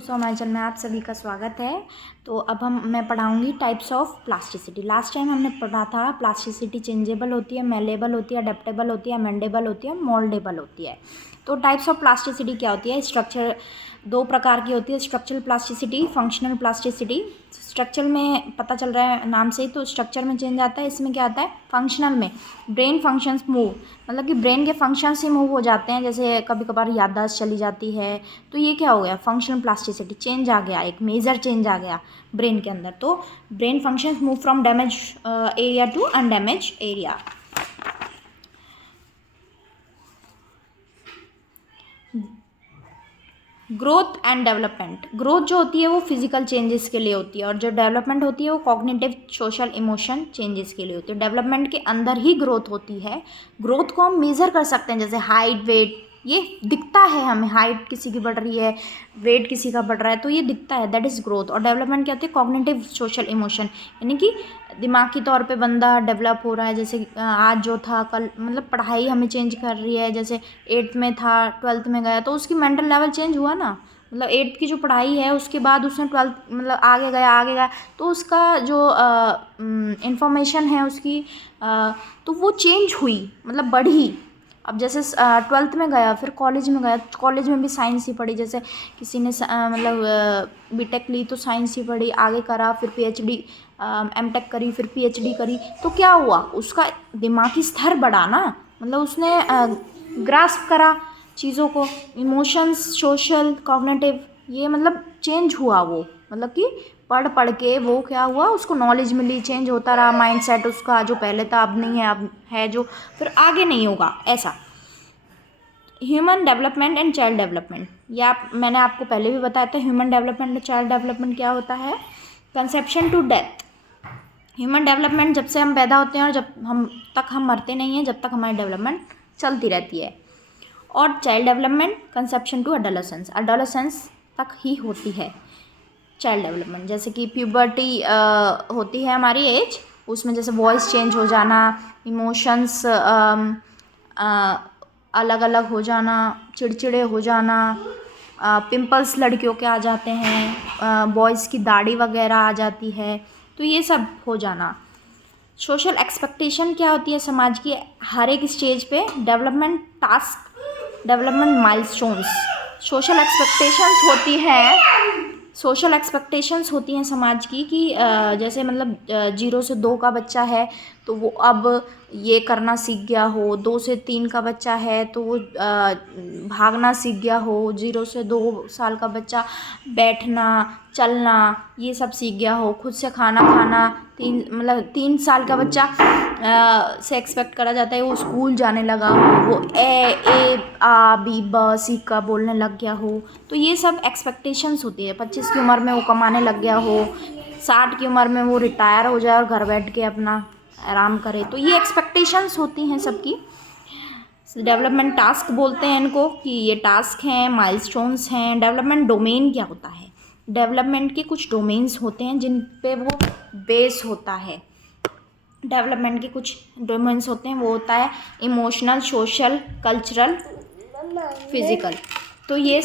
दोस्तों हमारे चैनल में आप सभी का स्वागत है। तो अब मैं पढ़ाऊंगी types of plasticity. Last time हमने पढ़ा था प्लास्टिसिटी चेंजेबल होती है, मेलेबल होती है, अडेप्टेबल होती है, अमेंडेबल होती है, मोल्डेबल होती है। तो टाइप्स ऑफ प्लास्टिसिटी क्या होती है? स्ट्रक्चर दो प्रकार की होती है, structural plasticity, functional plasticity. Structure में पता चल रहा है नाम से ही, तो स्ट्रक्चर में चेंज आता है। इसमें क्या आता है? फंक्शनल में ब्रेन फंक्शंस मूव, मतलब कि ब्रेन के फंक्शंस ही मूव हो जाते हैं। जैसे कभी कभार याददाश्त चली जाती है, तो ये क्या हो गया? फंक्शनल प्लास्टिसिटी चेंज आ गया, एक मेजर चेंज आ गया ब्रेन के अंदर। तो brain functions move from damage area to undamage area. Growth and development. Growth जो होती है वो फिजिकल चेंजेस के लिए होती है, और जो डेवलपमेंट होती है वो कॉग्निटिव, सोशल, इमोशन चेंजेस के लिए होती है। डेवलपमेंट के अंदर ही ग्रोथ होती है। ग्रोथ को हम मेज़र कर सकते हैं, जैसे हाइट, वेट, ये दिखता है हमें। हाइट किसी की बढ़ रही है, वेट किसी का बढ़ रहा है, तो ये दिखता है, दैट इज़ ग्रोथ। और डेवलपमेंट क्या होती है? कॉग्निटिव, सोशल, इमोशन, यानी कि दिमागी तौर पे बंदा डेवलप हो रहा है। जैसे आज जो था कल, मतलब पढ़ाई हमें चेंज कर रही है। जैसे 8th में था, 12th में गया, तो उसकी मेंटल लेवल चेंज हुआ ना। मतलब 8th की जो पढ़ाई है उसके बाद उसने 12th मतलब आगे गया, तो उसका जो इंफॉर्मेशन है उसकी तो वो चेंज हुई, मतलब बढ़ी। अब जैसे 12th में गया, फिर कॉलेज में गया, कॉलेज में भी साइंस ही पढ़ी। जैसे किसी ने मतलब बीटेक ली तो साइंस ही पढ़ी, आगे करा, फिर पीएचडी, एमटेक करी, फिर पीएचडी करी, तो क्या हुआ? उसका दिमागी स्तर बढ़ा ना। मतलब उसने ग्रास्प करा चीज़ों को, इमोशंस, सोशल, कॉग्निटिव, ये मतलब चेंज हुआ वो। मतलब कि पढ़ पढ़ के वो क्या हुआ, उसको नॉलेज मिली, चेंज होता रहा माइंडसेट उसका। जो पहले था अब नहीं है, अब है जो, फिर आगे नहीं होगा ऐसा। Human development and child development, या मैंने आपको पहले भी बताया था। ह्यूमन डेवलपमेंट और चाइल्ड डेवलपमेंट क्या होता है? Conception to death. Human development जब से हम पैदा होते हैं और जब हम मरते नहीं हैं, जब तक हमारी डेवलपमेंट चलती रहती है। और child development conception to adolescence, adolescence तक ही होती है चाइल्ड डेवलपमेंट। जैसे कि प्यूबर्टी होती है हमारी एज, उसमें जैसे वॉइस चेंज हो जाना, इमोशंस अलग अलग हो जाना, चिड़चिड़े हो जाना, पिंपल्स लड़कियों के आ जाते हैं, बॉयज़ की दाढ़ी वगैरह आ जाती है, तो ये सब हो जाना। सोशल एक्सपेक्टेशन क्या होती है समाज की हर एक स्टेज पे? Development task, development milestones. Social expectations होती हैं, सोशल एक्सपेक्टेशंस होती हैं समाज की कि जैसे मतलब 0 से 2 का बच्चा है तो वो अब ये करना सीख गया हो, 2 से 3 का बच्चा है तो वो भागना सीख गया हो, 0 से 2 साल का बच्चा बैठना, चलना, ये सब सीख गया हो, खुद से खाना खाना। 3 साल का बच्चा से एक्सपेक्ट करा जाता है वो स्कूल जाने लगा हो, वो ए आ बी ब सी का बोलने लग गया हो। तो ये सब एक्सपेक्टेशंस होती है। 25 की उम्र में वो कमाने लग गया हो, 60 की उम्र में वो रिटायर हो जाए और घर बैठ के अपना आराम करे, तो ये एक्सपेक्टेशंस होती हैं सबकी। डेवलपमेंट टास्क बोलते हैं इनको, कि ये टास्क हैं, माइलस्टोन्स हैं। डेवलपमेंट डोमेन क्या होता है? डेवलपमेंट के कुछ डोमेन्स होते हैं जिन पे वो बेस होता है। डेवलपमेंट के कुछ डोमेन्स होते हैं, वो होता है इमोशनल, सोशल, कल्चरल, फिजिकल। तो ये